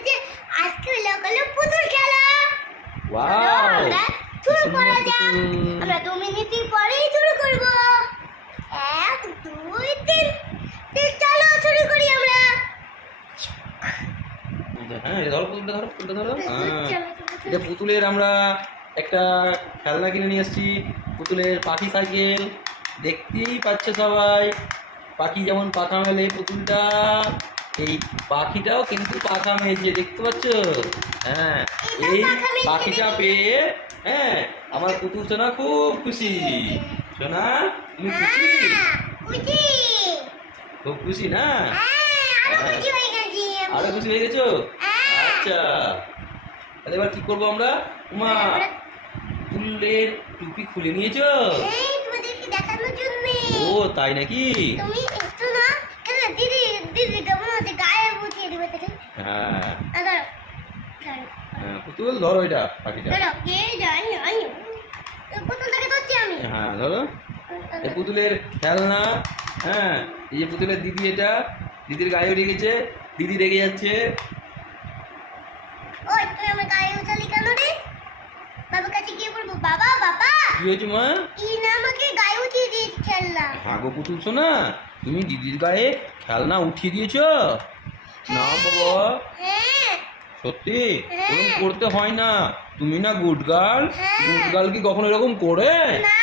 এসেছে। আজকে হলো পুতুল খেলা। ওয়াও, আমরা শুরু করা যাক। আমরা 2 মিনিট পরেই শুরু করব। 1 2 3 চলো শুরু করি আমরা। হ্যাঁ, এটা ধরো, পুতুলটা ধরো। হ্যাঁ, এটা পুতুলের আমরা একটা খেলনা কিনে নিয়ে এসেছি। পুতুলের পাখি সাইকেল, দেখতেই পাচ্ছে সবাই। পাখি যেমন পাখা মেলে, পুতুলটা এই পাখিটাও কিন্তু পাখা মেলছে, দেখতে পাচ্ছ? হ্যাঁ, এই পাখিটা পেয়ে হ্যাঁ আমার পুতুল সোনা খুব খুশি। সোনা, তুমি খুশি? খুশি। খুব খুশি না? আরো খুশি হয়ে গেছি। আরো খুশি হয়ে গেছো? আচ্ছা, তাহলে এবার কি করবো আমরা? মা, পুতুলের টুপি খুলে নিয়েছো? এই তোমাদেরকে দেখানোর জন্য। ও তাই নাকি? তুমি একটু না কেন দিদি দিদি কেমন আছে গায়ে বুঝিয়ে দিবে তো। হ্যাঁ আদর হ্যাঁ, পুতুল ধরো এটা পাখিটা। ধরো কে জানি আমি পুতুলটাকে ধরছি আমি। হ্যাঁ ধরো, এই পুতুলের খেলনা। হ্যাঁ, এই যে পুতুলের দিদি, এটা দিদির গায়ে উঠে গেছে, দিদি রেগে যাচ্ছে। ওই তুই আমার গায়ে উঠালি কেন রে? বাবার কাছে গিয়ে বলবো বাবা বাবা কি হয়েছে মা? কি না আমাকে গায়ে উঠিয়ে দিয়েছে খেলনা। হ্যাঁ গো পুতুল সোনা, তুমি দিদির গায়ে খেলনা উঠিয়ে দিয়েছো? না বাবা, হ্যাঁ সত্যি হ্যাঁ। এরকম করতে হয় না। তুমি না গুড গার্ল, হ্যাঁ। গুড গার্ল কি কখনো এরকম করে? না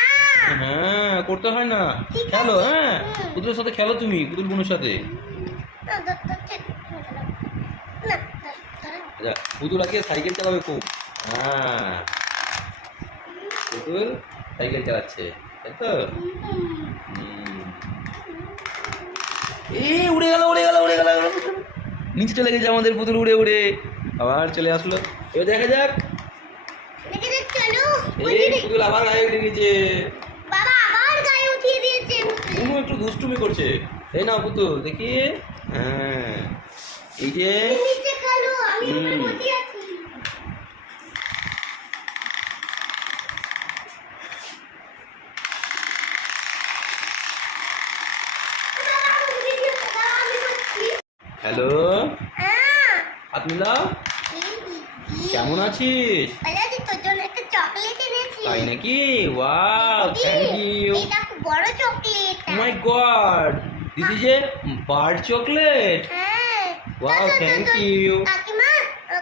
হ্যাঁ, করতে হয় না। ঠিক আছে। খেলো, হ্যাঁ হুম। পুতুলের সাথে খেলো, তুমি পুতুল বোনের সাথে। না ধরতে না আচ্ছা, পুতুল আজকে সাইকেল চালাবে খুব। হ্যাঁ, পুতুল সাইকেল চালাচ্ছে, তাই তো? এই উড়ে গেল, উড়ে গেল, উড়ে গেল, নিচে চলে গেছে আমাদের পুতুল, উড়ে উড়ে আবার চলে আসলো। এবার দেখা যাক। দেখে দেখ চলো। এই পুতুল আবার গায়ে উঠে গেছে। বাবা আবার গায়ে উঠিয়ে দিয়েছে। উনু একটু দুষ্টুমি করছে, তাই না পুতুল? দেখি, হ্যাঁ এই যে নিচে খেলো আমি উপরে হুম। বসে আছি। হ্যালো, হাত মিলাও। কেমন আছিস? তোর জন্য একটা চকলেট এনেছি। তাই নাকি? Wow, thank you. এটা খুব বড় chocolate. My god, this is a bird chocolate. হ্যাঁ। ওয়াও, চল, চল, থ্যাংক চল, চল। ইউ। কাকিমা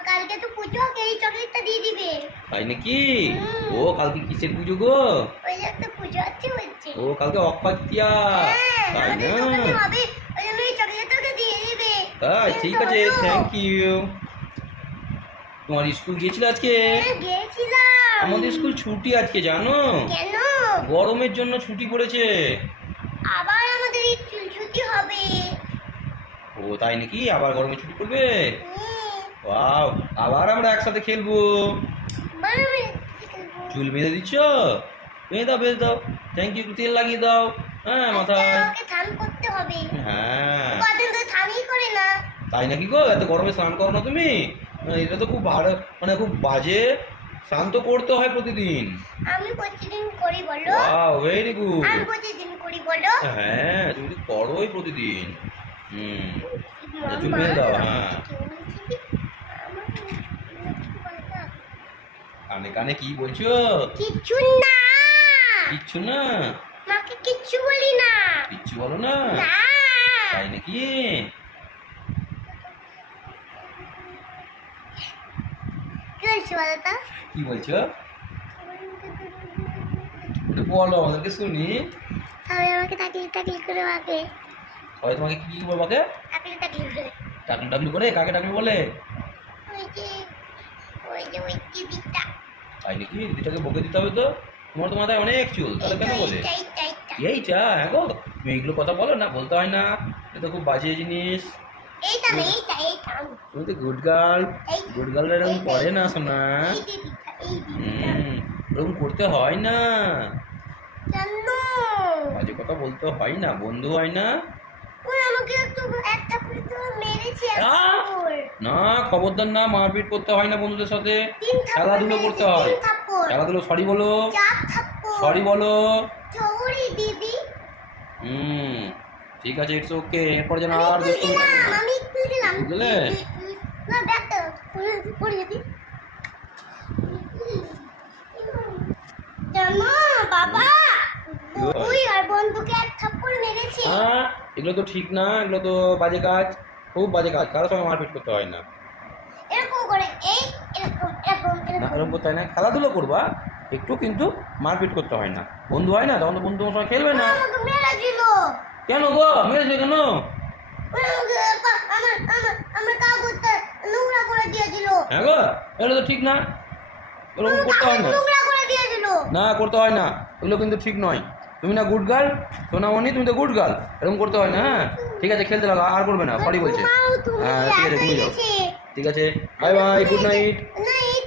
কালকে তো পুজো, এই চকলেটটা দিয়ে দিবে। তাই নাকি? হুম। ও কালকে কিসের পুজো গো? ওই যে একটা পুজো আছে হচ্ছে। ও কালকে অক্ষয় তৃতীয়া, হ্যাঁ, তাই আমাদের না? দোকানে হবে। ওই জন্য এই চকলেটটাকে দিয়ে দিবে। তাই ঠিক আছে, চলো। Thank you. তোমার স্কুল গিয়েছিল আজকে? হ্যাঁ, গিয়েছিলাম। আমাদের স্কুল ছুটি আজকে, জানো? কেন? গরমের জন্য ছুটি পড়েছে। আবার আমাদের এই ছুটি হবে। ও তাই নাকি? আবার গরমে ছুটি পড়বে? হুম। ওয়াও, আবার আমরা একসাথে খেলবো। বলো আমি কি করবো? চুল বেঁধে দিচ্ছ? বেঁধে দাও, বেঁধে দাও। থ্যাংক ইউ, তেল লাগিয়ে দাও। হ্যাঁ মাথায়। আজকে আমাকে স্নান করতে হবে। হ্যাঁ কদিন তো স্নানই করে না। তাই নাকি গো? এত গরমে স্নান করো না তুমি? এটা তো খুব ভালো, মানে খুব বাজে। স্নান তো করতে হয় প্রতিদিন। আমি প্রতিদিন করি বলো। Wow, very good. আমি প্রতিদিন করি বলো। হ্যাঁ, তুমি তো করোই প্রতিদিন। হুম, মামা, চুল বেঁধে দাও। হ্যাঁ, কেউ বলছে কি? আমার লক্ষ্মী বাবা। কানে কানে কি বলছো? কিচ্ছু না। কিচ্ছু না? মাকে কিচ্ছু বলি না। কিচ্ছু বলো না? না। তাই নাকি? কি বলছো বলো তো? কি বলছো? একটু বলো আমাদেরকে শুনি। সবাই আমাকে টাকলি টাকলি করে মাকে। সবাই তোমাকে কি কি বলবো? আমাকে টাকলি টাকলি করে। টাকলু টাকলু করে? কাকে টাকলু বলে? ওই যে ওই দিদিটা। তাই নাকি? দিদিটাকে বকে দিতে হবে তো। তোমার তো মাথায় অনেক চুল, তাহলে কেন বলে? এইটা। এইটা? হ্যাঁ গো, তুমি এইগুলো কথা বলো না, বলতে হয় না। এটা তো খুব বাজে জিনিস। এইটা। তুমি তো গুড গার্ল। এই গুড গার্ল এরকম করে না শোনা। এই দিদিটা। এরকম করতে হয় না। কেন? বাজে কথা বলতে হয় না, বন্ধু হয় না। ওই আমাকে একটা করে তো মেরেছে আহ! একবার। না, খবরদার না, মারপিট করতে হয় না বন্ধুদের সাথে। 3 থাপ্পড় খেলাধুলো করতে হয়। 3 থাপ্পড়। খেলাধুলো, সরি বলো। 4 থাপ্পড়। সরি বলো। সরি দিদি। হুম, ঠিক আছে, ইটস ওকে। এরপর যেন আর আমি দুষ্টুমি। একটু দিলাম। বুঝলে? না দেখ তো পড়ে যেতি জানো বাবা তুই আর বন্ধুকে এক থাপ্পড় মেরেছি হ্যাঁ, এগুলো তো ঠিক না, এগুলো তো বাজে কাজ, খুব বাজে কাজ। কারোর সঙ্গে মারপিট করতে হয় না। এরকম করে এই এরকম এরকম না, এরকম করতে হয় না। খেলাধুলো করবা একটু, কিন্তু মারপিট করতে হয় না। বন্ধু হয় না, তখন তো বন্ধু তোমার সঙ্গে খেলবে না। আমাকে মেরে দিল কেন গো মেরেছে কেন? আমার কাগজটা নোংরা করে দিয়েছিল হ্যাঁ গো, এগুলো তো ঠিক না, এরকম করতে হয় না। নোংরা করে দিয়েছিল না, করতে হয় না, এগুলো কিন্তু ঠিক নয়। তুমি না গুড গার্ল, সোনামণি, তুমি তো গুড গার্ল, এরকম করতে হয় না। হ্যাঁ ঠিক আছে, খেলতে লাগো, আর করবে না, সরি বলছে। হ্যাঁ ঠিক আছে, তুমি যাও। ঠিক আছে, bye bye, good night. Night